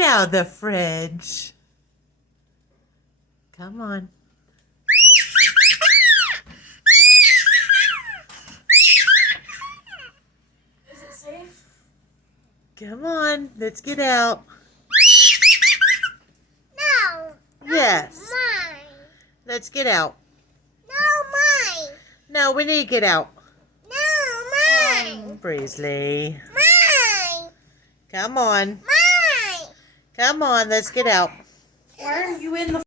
Get out of the fridge. Come on. Is it safe? Come on. Let's get out. No. Yes. Mine. Let's get out. No, mine. No, we need to get out. No, mine. Breezely. Mine. Come on. Mine. Come on. Let's get out. Why are you in the